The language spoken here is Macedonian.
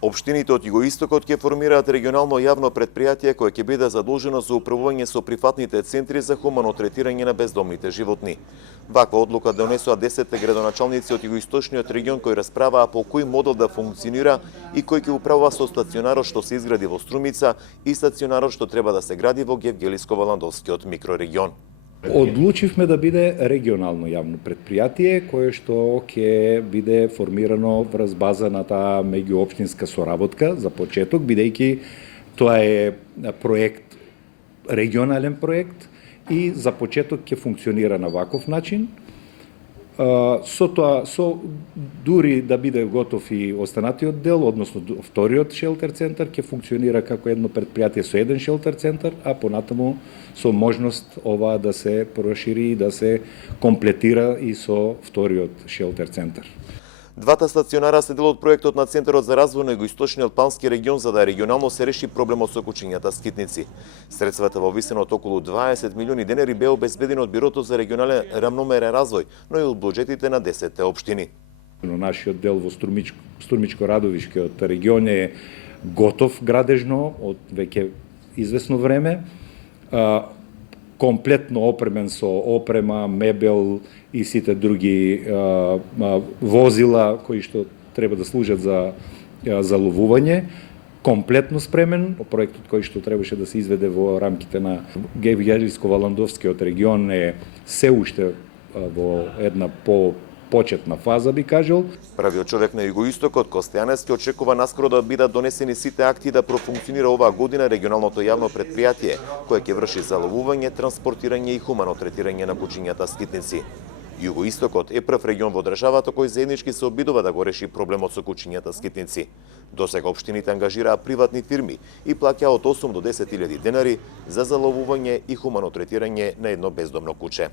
Општините од југоистокот ќе формираат регионално јавно предпријатие кое ќе биде задолжено за управување со прифатните центри за хумано третирање на бездомните животни. Ваква одлука донесоа 10 градоначалници од југоисточниот регион кои расправаа по кој модел да функционира и кој ќе управува со стационарот што се изгради во Струмица и стационарот што треба да се гради во Гевгелиско-Валандовскиот микрорегион. Одлучивме да биде регионално јавно предпријатие кое што ќе биде формирано врз база на таа меѓуопштинска соработка за почеток, бидејќи тоа е проект, регионален проект и за почеток ќе функционира на ваков начин. Со дури да биде готов и останатиот дел, односно вториот шелтер центар ќе функционира како едно предпријатие со еден шелтер центар, а понатаму со можност ова да се прошири и да се комплетира и со вториот шелтер центар. Двата стационара се дел од проектот на Центарот за развој на Југоисточниот плански регион за да регионално се реши проблемот со кучињата скитници. Средствата во висина од околу 20 милиони денари беа обезбедени од Бирото за регионален рамномерен развој, но и од буџетите на 10 општини. Нашиот дел во Стурмичко-Радовишкиот регион е готов градежно од веќе извесно време. Комплетно опремен со опрема, мебел и сите други возила кои што треба да служат за ловување. Комплетно спремен, проектот кој што требаше да се изведе во рамките на Гевгелиско-Валандовскиот регион е се уште во една почетна фаза, би кажал. Првиот човек на југоистокот, Косте Јаневски, очекува наскоро да бидат донесени сите акти да профункционира оваа година регионалното јавно предпријатие, кое ќе врши заловување, транспортирање и хумано третирање на кучињата скитници. Југоистокот е прв регион во државата кој заеднички се обидува да го реши проблемот со кучињата скитници. Досега општините ангажираа приватни фирми и плаќаа од 8 до 10.000 денари за заловување и хумано третирање на едно бездомно куче.